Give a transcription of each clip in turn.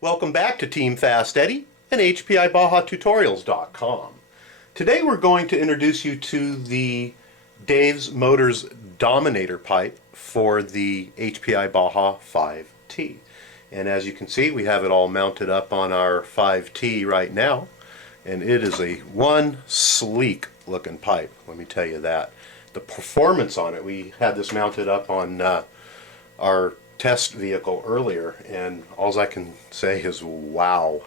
Welcome back to Team FastEddy and HPI Baja Tutorials.com. Today we're going to introduce you to the Dave's Motors Dominator pipe for the HPI Baja 5T. And as you can see, we have it all mounted up on our 5T right now. And it is one sleek looking pipe, let me tell you that. The performance on it, we had this mounted up on our test vehicle earlier, and all I can say is wow.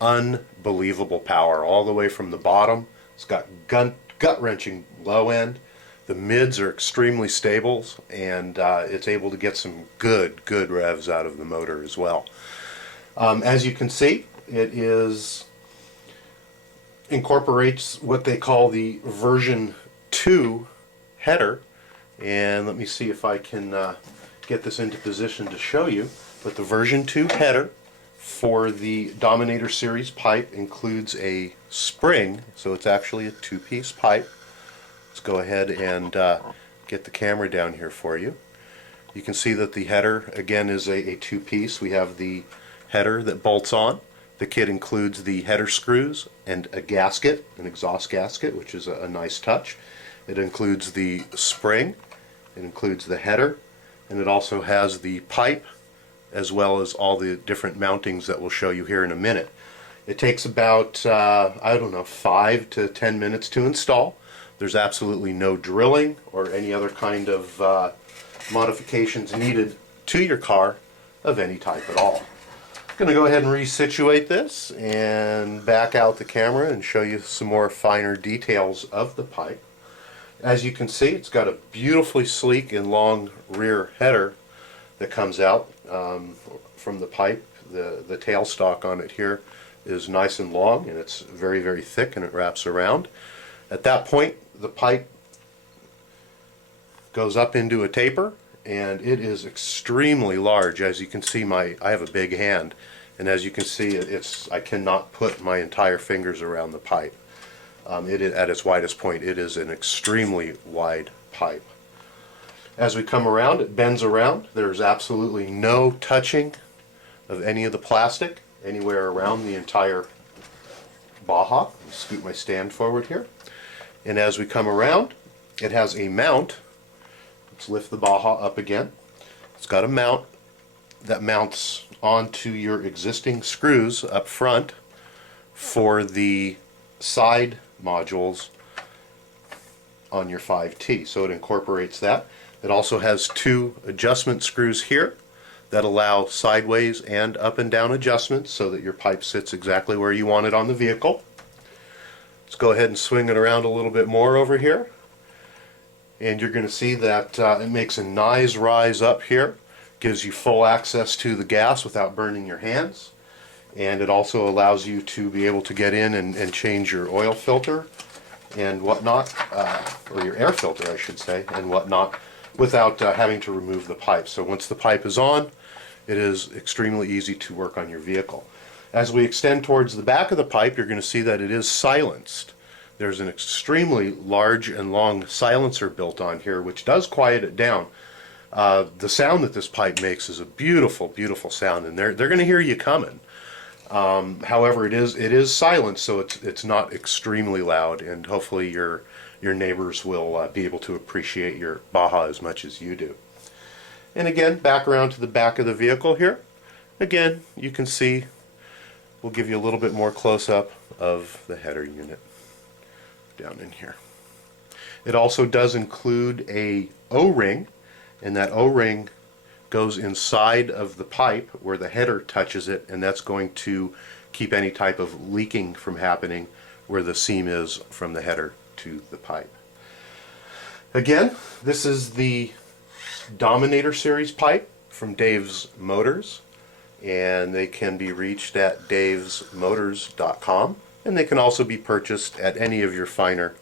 Unbelievable power all the way from the bottom. It's got gut-wrenching low end. The mids are extremely stable, and it's able to get some good revs out of the motor as well. As you can see, it incorporates what they call the version 2 header, and let me see if I can get this into position to show you. But the version 2 header for the Dominator series pipe includes a spring, so it's actually a two-piece pipe. Let's go ahead and get the camera down here for you. You can see that the header again is a two-piece. We have the header that bolts on. The kit includes the header screws and a gasket, an exhaust gasket, which is a nice touch. It includes the spring, it includes the header, and it also has the pipe as well as all the different mountings that we'll show you here in a minute. It takes about, I don't know, 5 to 10 minutes to install. There's absolutely no drilling or any other kind of modifications needed to your car of any type at all. I'm going to go ahead and resituate this and back out the camera and show you some more finer details of the pipe. As you can see, it's got a beautifully sleek and long rear header that comes out from the pipe. The tailstock on it here is nice and long, and it's very thick, and it wraps around. At that point, the pipe goes up into a taper, and it is extremely large. As you can see, I have a big hand, and as you can see, I cannot put my entire fingers around the pipe. At its widest point, it is an extremely wide pipe. As we come around, it bends around. There's absolutely no touching of any of the plastic anywhere around the entire Baja. Scoot my stand forward here. And as we come around, it has a mount. Let's lift the Baja up again. It's got a mount that mounts onto your existing screws up front for the side modules on your 5T. So it incorporates that. It also has 2 adjustment screws here that allow sideways and up and down adjustments so that your pipe sits exactly where you want it on the vehicle. Let's go ahead and swing it around a little bit more over here, and you're going to see that it makes a nice rise up here, gives you full access to the gas without burning your hands. And it also allows you to be able to get in and change your oil filter and whatnot, or your air filter I should say, and whatnot, without having to remove the pipe. So once the pipe is on, it is extremely easy to work on your vehicle. As we extend towards the back of the pipe, you're going to see that it is silenced. There's an extremely large and long silencer built on here, which does quiet it down. The sound that this pipe makes is a beautiful sound, and they're going to hear you coming. However, it is silent, so it's not extremely loud, and hopefully your neighbors will be able to appreciate your Baja as much as you do. And again, back around to the back of the vehicle here. Again, you can see, we'll give you a little bit more close-up of the header unit down in here. It also does include a O-ring, and that O-ring goes inside of the pipe where the header touches it, and that's going to keep any type of leaking from happening where the seam is from the header to the pipe. Again, this is the Dominator series pipe from Dave's Motors, and they can be reached at davesmotors.com, and they can also be purchased at any of your finer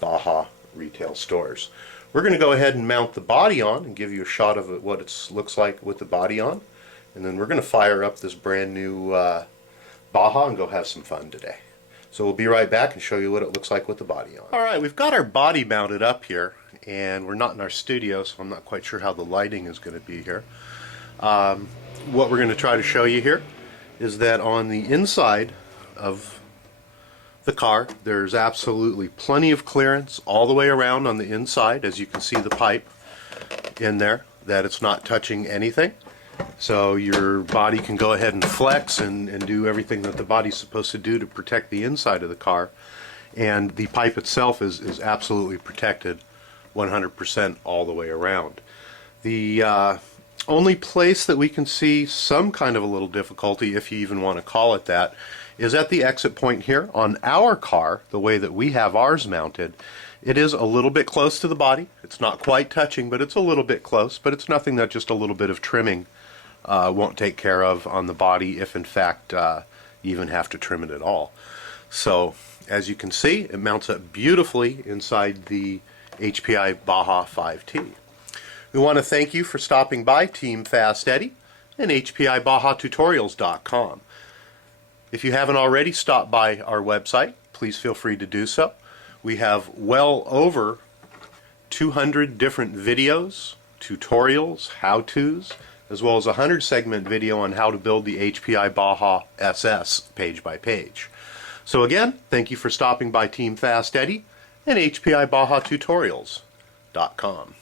Baja retail stores. We're going to go ahead and mount the body on and give you a shot of what it looks like with the body on, and then we're going to fire up this brand new Baja and go have some fun today. So we'll be right back and show you what it looks like with the body on. Alright, we've got our body mounted up here, and we're not in our studio, so I'm not quite sure how the lighting is going to be here. What we're going to try to show you here is that on the inside of the car there's absolutely plenty of clearance all the way around on the inside. As you can see, the pipe in there, that it's not touching anything. So your body can go ahead and flex and do everything that the body's supposed to do to protect the inside of the car. And the pipe itself is absolutely protected 100% all the way around. The only place that we can see some kind of a little difficulty, if you even want to call it that, is at the exit point here. On our car, the way that we have ours mounted, it is a little bit close to the body. It's not quite touching, but it's a little bit close. But it's nothing that just a little bit of trimming won't take care of on the body, if in fact you even have to trim it at all. So as you can see, it mounts up beautifully inside the HPI Baja 5T. We want to thank you for stopping by, Team FastEddy and HPIBajaTutorials.com. If you haven't already stopped by our website, please feel free to do so. We have well over 200 different videos, tutorials, how-tos, as well as a 100-segment video on how to build the HPI Baja SS page by page. So again, thank you for stopping by, Team FastEddy and HPI Baja Tutorials.com.